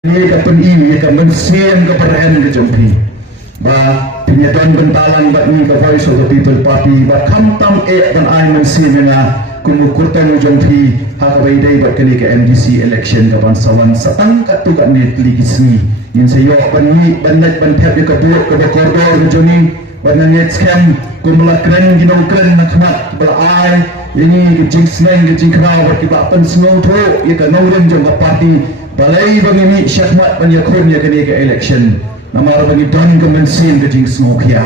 Ini kapan ini ka mensiam ka perhen ke jompi ba pinyaton bentalan bat ni ka Voice of the People Party ba kamtam ban ai mensiam nga kumukurtan jompi ha ka baidai bat kini ka MDC election ka bansawan satang katu ka ni ligisni yin sayo ban ni banat ban phep ka buok ka koridor joni ban net scam kumla kren ginong kren nakmat ba ai ini jingsneng jingkraw bat ki ba pan snow tho ye ka nongren jong ka party balai bagi ni syahmat penyakun ya kini ke election nama bagi don kemensin ke jing smokia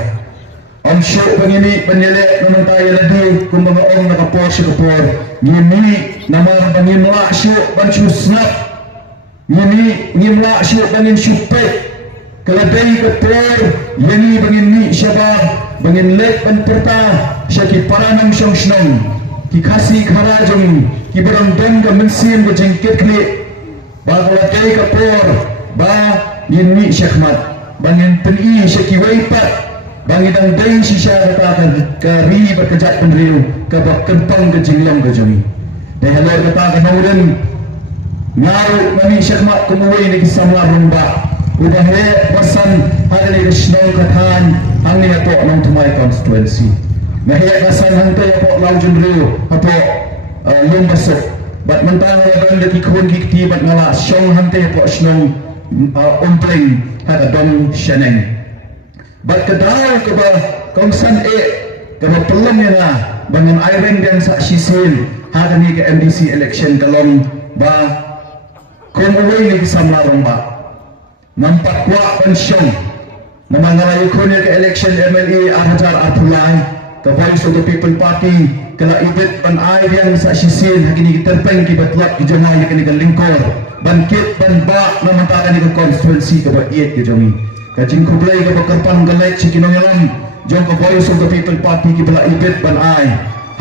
om show bagi ni penyelek mementai lagi kumbaga om nak kapor syakapor ni nama bagi melak show ban snap ni melak show bagi syupet keladai kapor yani bagi ni syabab bagi lek ban perta syaki paranang syong syong ki kasih karajong ki berang don kemensin ke jing keklik bahawa kai kapor ba yin mi syahmat bangin peni syaki waipat bangin dang dai sisya kata kari berkejat penriu ke bak kempang ke jinglang ke joni dai halor kata ke nauren ngau nami syahmat kumuwai ni kisamla rumba ubah le pasan hadali rishnau katan angni ato nang tumai constituency nahiya pasan hantai apo lau jendriu apo lumbasok bat mentang laban de kikun kikti bat ngala syong hante po snong umpleng hada dong shaneng bat kedal ke ba kongsan ke ba pelum ya na bangun airing dan saksi sin hada ni ke MDC election kalong ba kong uwi ni samla romba nampak kwa pan syong namangala ikun ke election MLA Hajar Arpulai ke Voice of the People Party kala ibet ban ai yang saksi sin hakini terpeng ki batlak ki jama ya kini lingkor ban kit ban ba na mantara ni constituency ke ba iet ke jami ka jing kublai ke bakarpan galek si kinong yalam jong ke Voice of the People Party ki bala ibet ban ai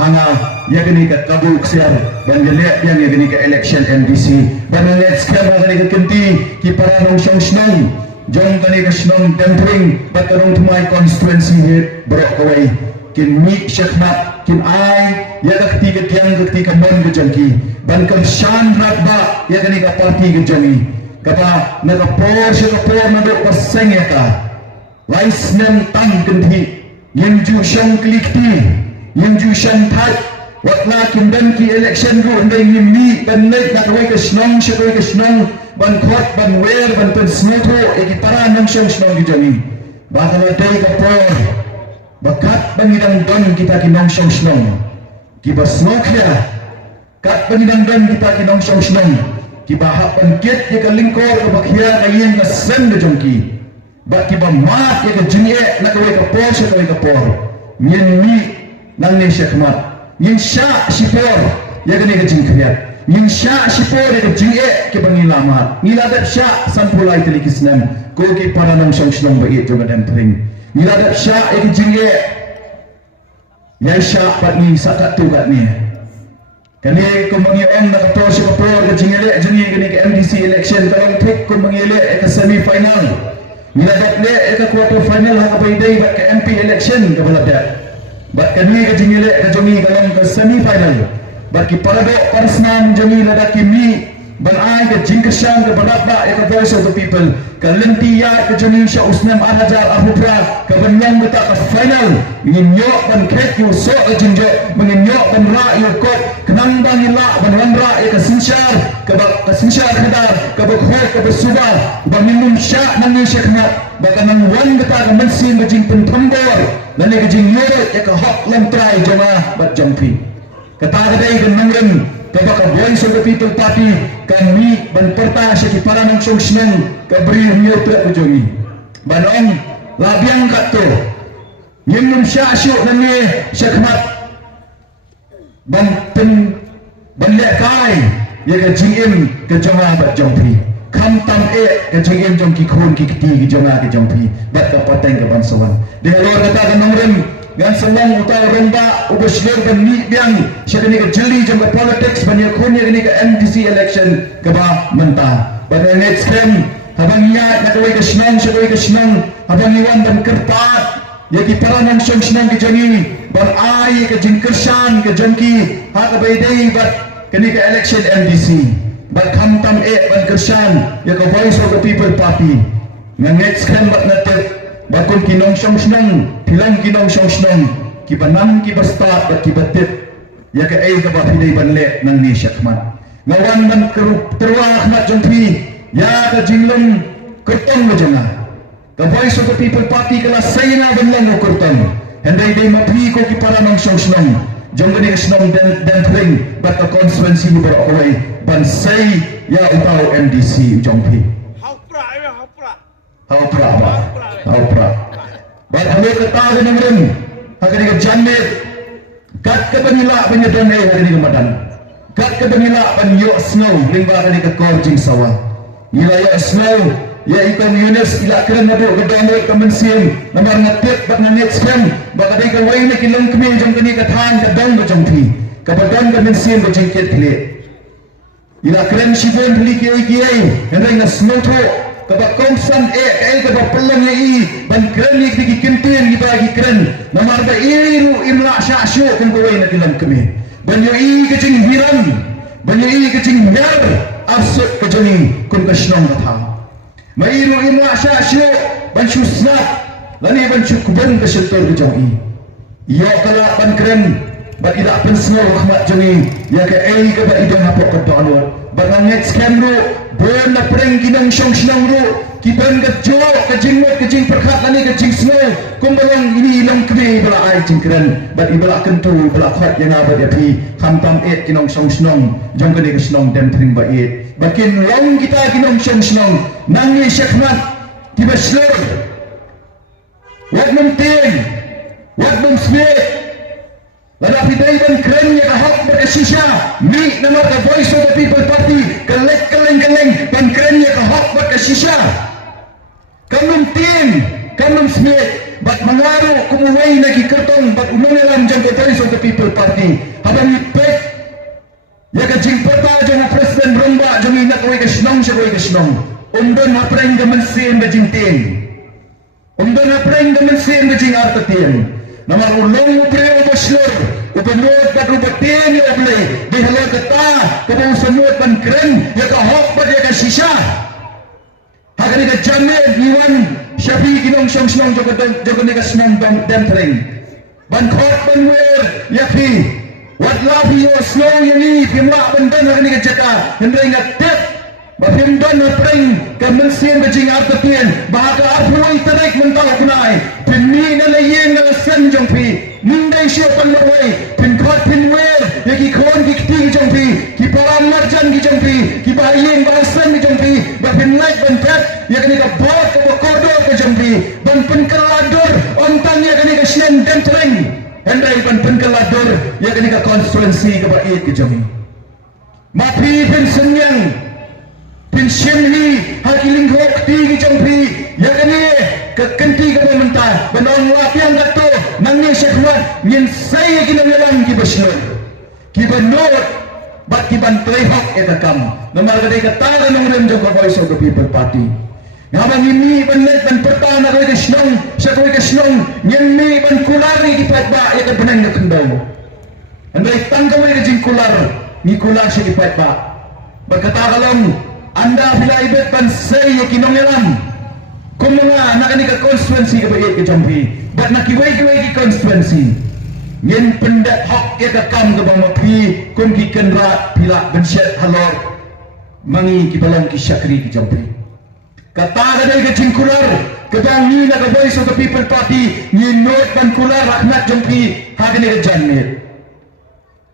hanga ya kini ka kabuk siar ban galek yang ya kini ke election MDC ban let's come kini ke kenti ki paranong syong snong jong kini ke snong tempering bat karong tumai constituency hit berok kawai kin mi syakhnat kin ai ya kakti ke tiang kakti ke mon ke jangki ban kam shan ratba ya kani ka parti ke jami kapa na ka por se ka por na do paseng ya ka lais nem tang kenthi yin ju shong klikti yin ju shan thai watla kin dan ki election ru ndai ni mi ban nei na wai ke snong se ke snong ban khot ban wer ban pen snotho e ki para nang shong snong ke jami ba ka dai ka por bakat bangidang don kita kinong syong syong kiba snokya kat bangidang don kita kinong syong syong kiba hapan kit ya ka lingkor ka bakhya ka yen ka sen de jongki ba kiba mat ya ka jinge na ka wai ka por sa ka wai ka por yen mi nang ni syakmat yen sya sipor ya ka ni ka jingkriat yen sya sipor ya ka jinge ke bangilamat niladat sya sampulai telikisnam ko ki para nang syong syong ba it jong adam pring niladat sya iki jingge ya sya pat ni sakat tu kat ni kani ko mangiong na to si kapor ke jingele jeni kini ke MDC election kalong thik ko mangile ke semi final niladat le ke quarter final ha ka dai bat ke MP election ke baladat bat kani ke jingele ke jeni kalong ke semi final bat ki parado parsnan jeni ladat ki mi ban ai ke jingkesan ke balada ke Voice of the People ke lentiya ke jeni sya usnam Hajar Arpulai ke benyang beta ke final ingin yo ban kek yo so ke jinjo ingin yo ban ra yo kok kenang bang ila ban ra ke sinsyar ke sinsyar kedar ke khot ke suba ban minum sya nang ni syakmat bagan nang wan beta ke mensin ke jing pentombor dan ke jing yo ke hot lentrai jama bat jampi kata dai ke nangren kabaka Voice of the People Party kami ban perta sa kiparan ng sosyen kabri niyo tra kujogi banong labiang katto yimnum syasyo nani syakmat ban pen ban lekai ya ka jingim ke jonga bat jongpi kam tam ke jingim jong ki khon ki kti ki jonga ke jongpi bat ka pateng ke bansawan de halor kata kan nongren gan selang utara romba ubasir dan ni biang syakani ke jeli jam ke politics banyak kunya ini ke MDC election ke ba mentah pada next time habang niat na kawai ke senang syakawai ke senang habang iwan dan kerpat ya ki paranan syong senang ke jani ban ai ke jingkersan ke jangki ha ke baidai bat kini ke election MDC bat kamtam ban Krishan ya ka Voice of the People Party ngangets kan bat natet bakun kinong song pilang kinong song kibanam kibasta bat kibatit ya ka ay ka ba pinay banle ng ni Shakman ngawan man terwa Ahmad Jompi ya ka jinglong kurtong mo dyan ka Voice of the People Party kala say na banlang mo kurtong henday day mapi ko kipara ng song jong gani kasnong dentring bat ka constituency ni Baro Kaway bansay ya utaw MDC Jompi haupra bat halo kata ng rin hagani ka janit kat ka banila banyadan ay hagani ka madan kat ka banila banyo snow lingba hagani ka korjing sawa nila ya snow ya ikon Yunus ila keren na do gadamo kamansim namar ngatit bat ngangit scam baka day ka way na kilang kami jong gani ka than ka dong ka jongpi kabadan ka mansim ka jingkit pili ila keren shibon pili kiyay henday na snow to kabak kongsan kay kabak pelang ban keren ni kikintin kita lagi keren namar ba iru imla syasyo kung gawin na kilang kami banyo kajing hiram banyo kajing mer absut kajani kung kasnong katang mairu imla syasyo ban syusnat lani ban syukban kasyutur kajang iyo kala ban keren bat ila pensnol rahmat jani ya ka ay ka ba idang hapok kadano bat ngangit scam ro bon na preng kinong syong ro kiban ka jo kajing perkat lani kajing snow kumbalang ini ilang kami bala ay jingkren bat ibala kentu bala khat yang abad api kamtam et kinong syong jong kani kasnong dem tring ba et bakin long kita kinong syong nangi syakmat tiba slur wat menting wat memsmith lada piday ban keren ya kahok berkasisya mi nama ka Voice of the People Party keleng ban keren ya kahok berkasisya kanum tim kanum smith bat mangaru kumuway na kikartong bat umangalam dyan ka Voice of the People Party habang ipek ya ka jingpata dyan ang President Rumba dyan ina kaway kasnong siya kaway kasnong umdon hapreng gamansin ba jingtin umdon hapreng gamansin ba jing artatin namar ulong upreo baslor upanod pat upatin ya oblay di halal kata kabang samut ban keren ya kahok ba dia ka sisa hagani ka jamil iwan syafi kinong syong jogon ni ka snong dentring ban khot ban wer yafi wat lafi yo snow yani pimla bandan hagani ka jaka hendrai ngatet bapimdan apreng kamansin bajing artatin bahaka apuai tarik mentau kunai pinmi na layeng na san jongpi mundai siya panlaway pinkot pinwer yaki kon kikti jongpi ki para marjan ki jongpi ki bahayeng bahasan ki jongpi bapinlaik bantat yakni ka bot ka bakodor ka jongpi ban penkelador ontang yakni ka siyan dentering hendai ban penkelador yakni ka konstituensi ka bait ki jongpi mapi pensenyang pinsyemhi hakiling hok tigi jongpi yakni kekenti ka mentah benong lapiang gato nangni syahwat ngin saya kinangalang ki baslor ki benot bat ki bantai hok etakam namar kadai kata nang rem jong Voice of the People Party ngabang ini benet ban pertama kau kesnong syakoi kesnong ngin mi ban kulari ki patba ya ka benang na kendau andai tangkawai jing kular ni kular siya ki patba berkata kalam anda bila ibet ban saya kinongelam kung mga nakanika constituency ka ba iya ka Jompi bat nakiway ki constituency ngin pendat hok iya ka kam ka bang mapi kung kikenra pila bensyat halor mangi kibalong ki syakri ki Jompi kata ka day ka jingkular kabang ni na ka Voice of the People Party ngin not ban kular Ahmad Jompi hagani ka janit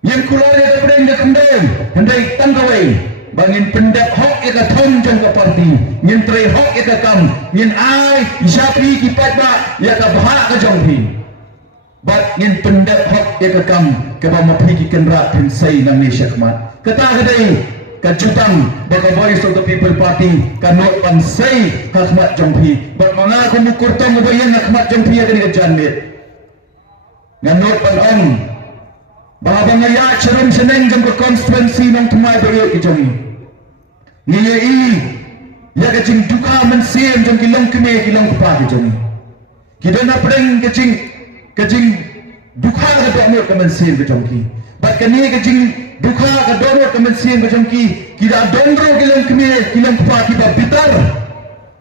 ngin kular iya ka pedeng ka kembeng henday tanggaway bangin pendak hok ika thong jong ka party ngin tre hok ika kam ngin ai isapi ki patba ya ka baha ka jong hi bat ngin pendak hok ika kam ka ba mapi ki kenra pinsai nang ni syakmat kata kadai ka jutang baka Voice of the People Party ka not pansai Ahmad Jompi bat mga kumukur tong bayan Ahmad Jompi ya ka janit nganot pan bahwa ngaya cerun seneng jong constituency nang tumai beri ijong niya ya kajing duka mensim jong kilong keme kilong pa ijong kita na preng kajing duka ka do mo ka mensim ijong ki bat kani kajing duka ka dono ka mensin ka jongki kida dondro gilang kupa kiba bitar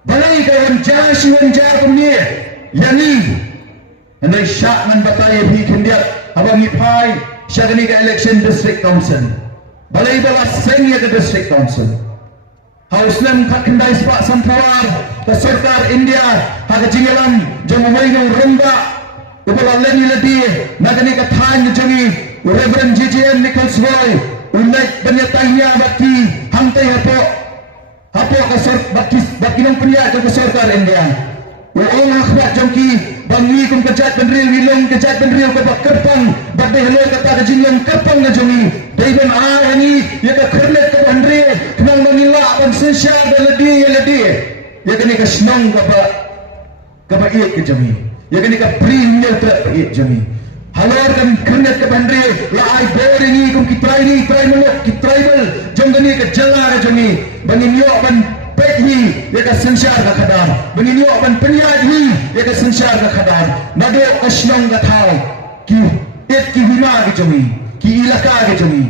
balai ka wanja si wanja kumye yani andai syak ngan bataya bi kendiat abang ipai syagani ka election district council balai balas sengya ka district council hauslam ka kendai sepak sampawar ka sarkar India haga jingalam jomai no romba ubala leni ladi nagani ka than jongi Reverend JJM Nichols Roy unai banyatanya baki hamtai hapo baki nang punya ke sarkar India uang akhbat jongki bangi kum kejat benril wilong kejat benril ke kerpang badai hello kata ke jingang kerpang ke jongi daiban ini ya ke kernet ke benril kenang manila ban sensya ledi ya kini ke senang ke ba iek ke jongi ya kini ke prinya ter iek jongi halor kan kernet ke benril la ai boringi kum kitrai melok kitraibal jonggani ke jala ke jongi bangin yo ban pehi ya ka sensyar ka khadam bangin yo ban penyadhi ya ka sensyar ka khadam nado asnong ka thau ki ki hima ke jongi ki ilaka ke jongi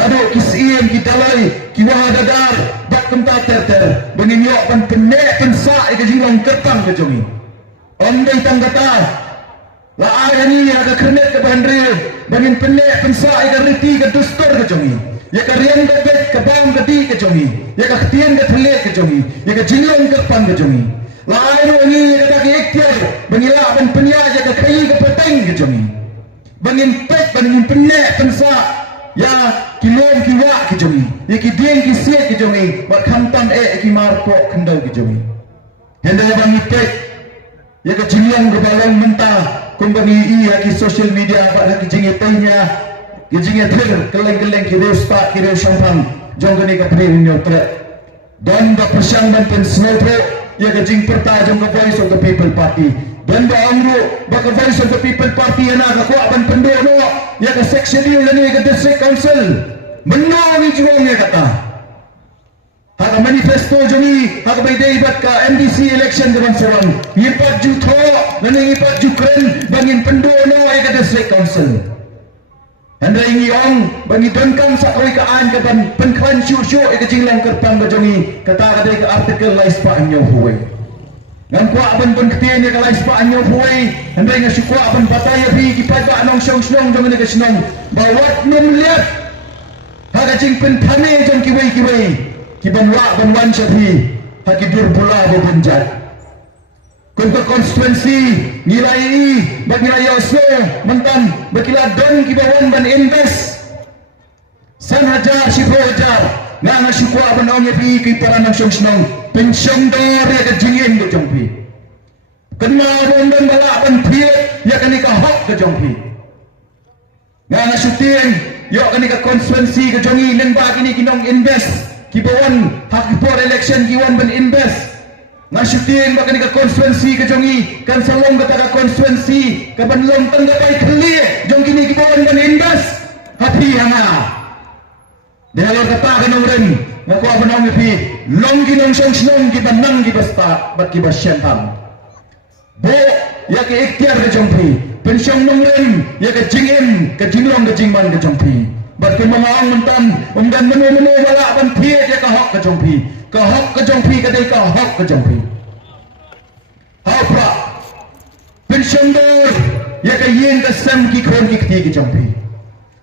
nado ki siem ki dalai ki wahadadar bat kumta ter bangin yo ban penek pensa ke jingong kertang ke jongi ondai tanggata la ayani ya ka kernet ke bandril bangin penek pensa ke riti ke dustur ke jongi ya ka rian ke bet ke bang ke di ke jongi ya ka khtian ke thale ke jongi ya ka jingong ke pan ke jongi la ayani ya ka ke ikhtiar bangila ban penya ya ka kai ke peteng ke jongi bangin pet bangin penek pensa ya kilom kiwa ke jongi ya ki dien ki siet ke jongi ba khantam ki marpo khandau ke jongi henda ya bangi pet ya ka jingong ke balong mentah kumbani iya ki social media ba ki jingi tanya ki jingi thir keleng ki resta ki re sampang jonggani ka prinyo tre dan ba persang dan pen snowtro ya ka jing perta jong ka voice of the people party dan ba angro ba ka voice of the people party ana ka ko ban pendono ya ka section ni lani ka district council menno ni jong ya kata haga manifesto jongi haga bay day bat ka MDC election gaban sarang yipat ju tho nani yipat ju kren bangin pendono ay ka district council handa ingi ong bangi donkang sa koi ka an ka ban penkhan shu ay ka jinglang kerpang ka jongi kata ka day ka article lais pa anyo huway ngan kwa aban ban ktiyan ya ka lais pa anyo huway handa inga shukwa aban bataya bi kipad ba anong syong jongi ka sinong bawat numliat haga jing penthane jong kiway kibanwa banwan syafi hakidur pula bebenjat kumpa konstituensi nilai bagi Oslo mentan bakila don kibawan ban invest san hajar sipo hajar ngana syukwa banong yapi ki para nang syong pensyong dor ya kejingin ke jongpi kena bondan bala ban piet ya kani ka hok ke jongpi ngana syuting yo kani ka konstituensi ke jongi lengba kini kinong invest kibawan hakipor election kiwan ban invest ngasutin baka ni ka konstituensi ka jongi kan salong kata ka konstituensi ka banlong tanggapay kali jong kini kibawan ban invest happy hanga dahil kata ka nung rin ngaku apa nang ipi long ginong syong kibanang kibasta bat kibasyantang bo ya ke ikhtiar ka jongpi pensyong nung rin ya ke jingim ka jinglong ka jingman ka jongpi bat ke mamang mentan umdan menu wala ban thiet ya ka hok ka jongpi ka dai ka hok ka jongpi hapra pensyondor ya ka yen ka sam ki khon ki khti ki jongpi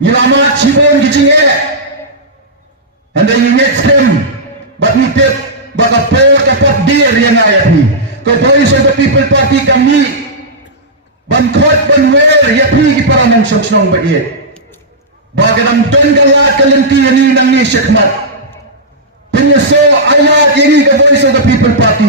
nilama chibon ki jinge and then next time bat ni tep baka por ka pat dir yang ayapi ko voice of the people party kami ban khot ban wer ya pi ki para nang song ba ye Bagaimana tenggelam kelenti ini nangi syekmat penyeso ayat ini ke voice of the people party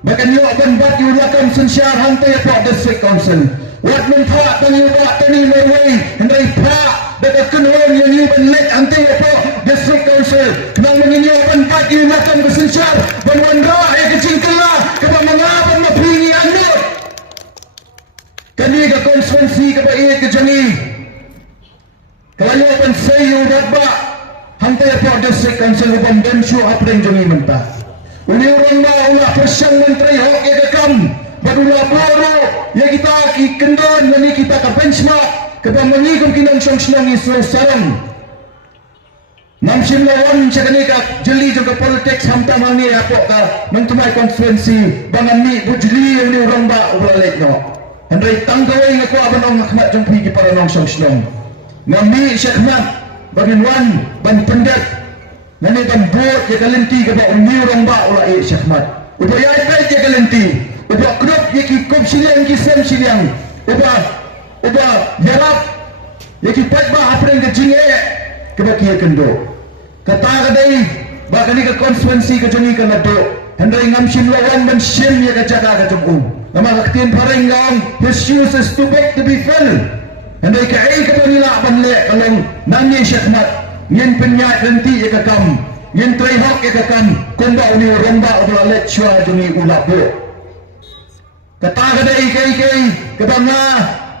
bahkan yo akan bat yo lakam sensyar hantai apa district council wat mentha tani wat tani merway hendai pra beta kunhon yang yo benlek hantai apa district council nang menginyo akan bat yo lakam ke sensyar ban wandra ya kecil kala ke mangaban mapingi anu kani ke konstituensi ke baik ke jongi kalau pun saya berba hantar apa district council upam dan show apring jongi mentah uni orang ulah persang menteri hok ya kekam barulah boro ya kita kendon ini kita ke benchmark ke pamangigom kinang syong isu sarang Ngapsim lawan siya kanika jeli juga politik sampai mangi apa ka mentumai konferensi bangan ni bujeli yang ni orang ba ubalik no. Hendai tanggawai ngaku abanong Ahmad jumpi ki para nong song ngami Syekh Ahmad bagin wan ban pendat ngani ban bot ya kalenti ka ba ni orang ba ulai Syekh Ahmad. Uba ya baik ya kalenti. Uba grup ya ki kop siliang ki sem siliang. Uba yarap ya ki pat ba apreng ke jinge ke ba ki kendo. Kata kadai ba kani ka konferensi ka joni ka nado. Hendai ngamsim lawan ban sim ya ka jaga ka jumum. Nama kaktin pareng ngam his shoes is too big to be full. Hendai ka ai ka nila ban le kalong nangi Syekh Ahmad ngin penyat renti ya ka kam ngin trai hok ya ka kam kumba uni romba ubla let shwa joni ulabo. Kata kadai kai kadanga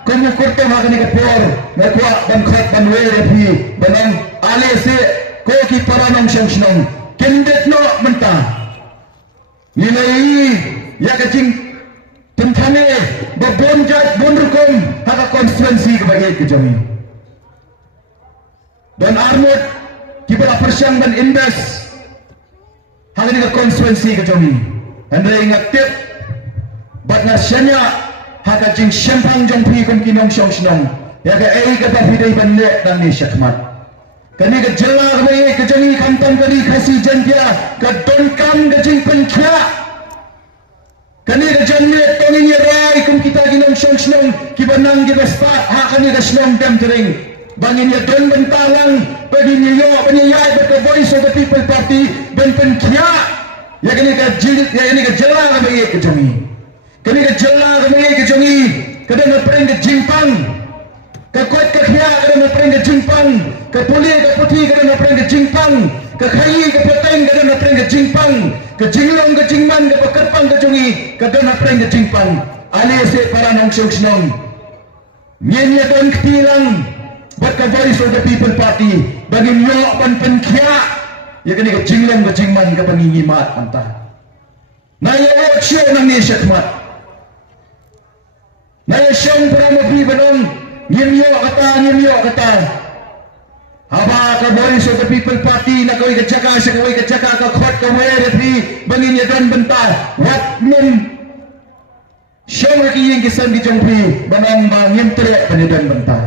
kumu kurto hakani ka por na kwa ban khat ban we repi banang ale se ko ki paranong shangnong kendet no menta nilai ya ka jing tentane babon jat bonrukom haka konferensi kebagai kejami dan armut kibala persyang dan indes haka ni ka konferensi kejami anda ingat tip bat nasyanya haka jing syempang jongpi kum kinong shangnong ya ka ai ka bidai bande dan ni Syekh Ahmad kani ka jela kebagai kejami kantam kani kasih jantia ka donkam ka jing penkya kani ka janne tongin ya rai kum kita ginong shangnong kibanang gibasta ha kani ka shlong dem tering bangin ya don bentalang bagi niyo banyai the voice of the people party ben penkya ya kani ka jilid ya ini ka jela kebagai kejami kani ka jela kebagai kejami kadang na preng ka jingpang ka kot ka khya kadang na preng ka jingpang ka puli ka puthi kadang na preng ka jingpang ka khai ka peteng kadang na preng ka jingpang ka jinglong ka jingman ka pakerpang ka jungi kadang na preng ka jingpang ali se para nong shnong nyen ya don ktilang buat ka voice of the people party bagi nyo pan penkhya ya kani ka jinglong ka jingman ka pangingimat anta na ya show nang ni Syekh Ahmad na ya show para mabi banong nyemyo kata haba ka voice of the people party na kawai ka jaka ka khot ka were phi bangin ya don bentar wat mum show ki yeng kisan di jongpi banang ba nyem tere panidon bentar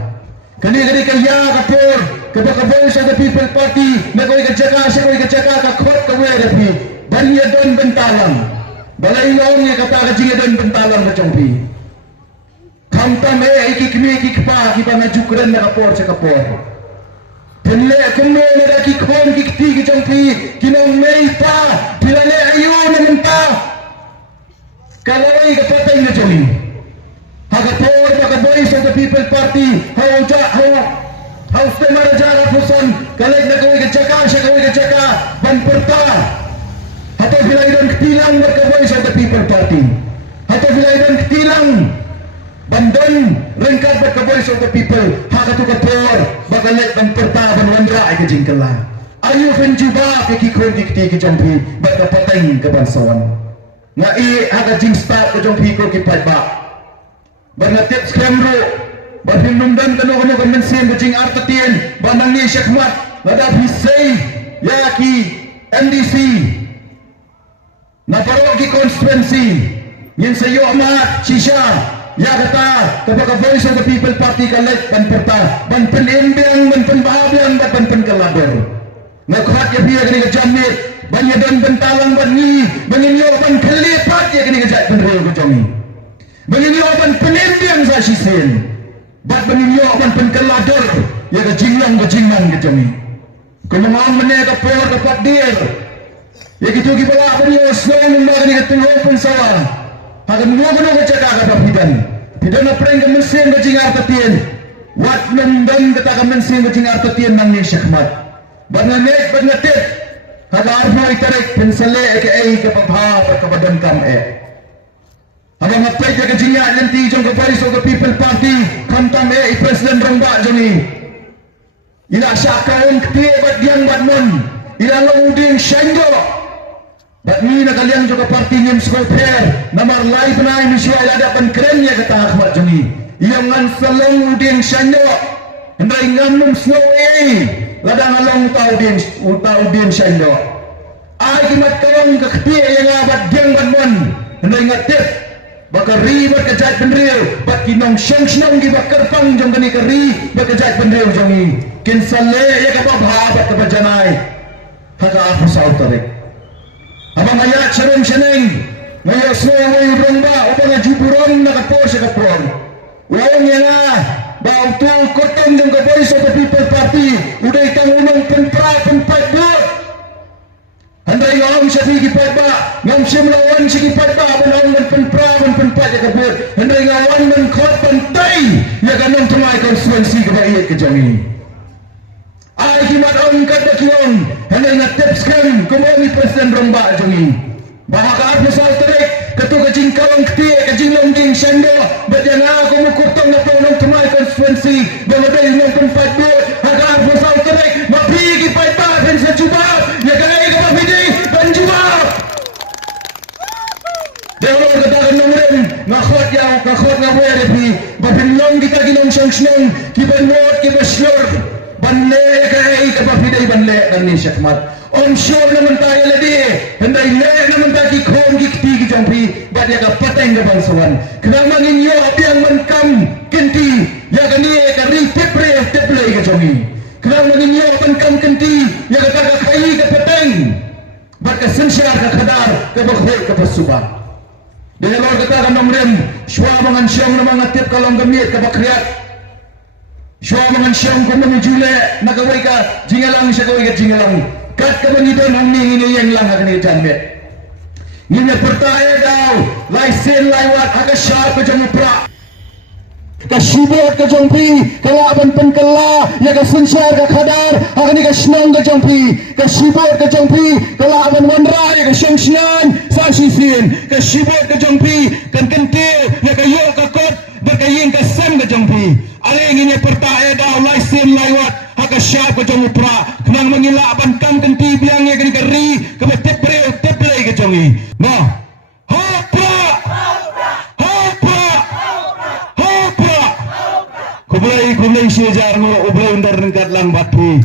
kani ka ya ka por ka voice of the people party na kawai ka jaka ka khot ka were phi bangin ya don bentalang balai long ya kata ka jing don bentalang ka jongpi kamtam iki kimi iki pa ki ba ngajukran na kapor sa kapor penle kuno na ki khon ki ti ki jongpi kinong mei pa pilale ayu na menta kalai ka patay na joni haga por ka voice of the people party how ste marajara fusan kalai na kawai ka jaka ban perta hato bilai don ktilang ka voice of the people party hato bilai don ktilang bandon rengkat buat ka voice of the people haka tu kapor bagalet ban perta ban wandra ay kajingkala ayu penjuba ke kikon dikti ke jompi bat ka pateng ke bansawan nga i haka jing start ke jompi ko ki pai ba ban na tips kemro ban hinumdan kano kan mensen ke jing artatien banang ni Syekh Ahmad lada bisay ya ki NDC na paro ki konstituensi yin sayo Ahmad Shisha ya kata kepada voice of the people party kalet ban perta ban penembang ban penbahabian ban penkelabor ngakhat ya biar kini kejamit ban yadan bentalang ban ni banginyo ban kelipat ya kini kejat penrel kejongi banginyo ban penembang sa sisen bat banginyo ban penkelabor ya kejinglang kejingman kejongi kumangam mene kapor kapat dir ya gitu gibala banyo slong mbak ni ketulo pun salah hagan mo ko no jaga ka pidan na preng mesin ka jingar tatien wat nandang kata ka mesin ka jingar tatien nang ni Syekh Ahmad banganet bangatet haga arfa itarik pensale ka ay ka pabha ka badan kam haga ngapay ka jingar lenti jong ka voice of the people party kantam president rongba joni ila syakaun ktie bat diang bat mon ila nguding shango bat ni na kalian juga parti nyem skoper namar lai penai miswa ada pan kerennya kata Ahmad joni yang ngan salong udin shanyo ndai ngamum snow ladang along tau din sendo ay kimat kawang kakti yang abad diang banmon hendak ingat tip bakar ribat kejat penril bat kinong syong gi bakar pang jong kani kari bakajat penril jongi kin sale ya kapab habat kapajanay haka ako sa utarek abang ayat sarong syaneng ngayon snow ngayon rongba upang ajuburong nakapor sa kaprong ulang yan nga bang tu kotong jong ka Voice of the People Party udah itang unang penpat buat handai ngam siya sigipad ba ngam siya melawan sigipad ba abang penpat ya kabut handai ngawan menkot pantay ya ganong tumay konstituensi kabayat kejangi ay kimat ang kadakiyong handai na tips kan kumangi Presiden Rongba jangi bahaka at masal tarik katu kajing kawang kti kajing longging syando badyan ako mukutong na po ng tumay konstituensi bagaday ng penpat buat haka at masal tarik mapigi pa ipapin sa jubab ya ganay ka mapidi panjubab dahil ang katakan ng rin ngakot nga buhay repi mapinlong kita ginong siyang kibanwot kibasyur banle kay kapapiday banle kan ni syakmat on sure naman tayo ladi henday le naman tayo kikhom kikti kijampi badya ka pateng ka bangsawan kenang manginyo apiang mankam kenti ya kani ka ri teple ka jongi kenang manginyo mankam kenti ya ka kai ka pateng bad ka sensyar ka khadar ka bakhoy ka pasuba dahil ang katakan ng rin sywa mangan siyang na mga tip kalong gamit ka bakriyat sywa mangan siyang kung mamijule nagaway ka jingalang siya kaway ka jingalang kat ka mangidon ang ninginiyang lang ang kanil bet nginya pertaya daw laisen laiwat aga syar ka jang upra kasibot ka jongpi kalaban penkala ya ka sensyar ka khadar agani ka snong ka jongpi kasibot ka jongpi kalaban wanra ya ka syongsian sa sisin kasibot ka jongpi kan kentil ya ka yo ka kot berkaying ka sem ka jongpi aling ini pertaya daw laisen laiwat aga syar ka jong upra kenang mangilaban kam kenti biang ya kani kari ka teple ka jongi no Kublai siya jar mo ublay undar ng katlang batu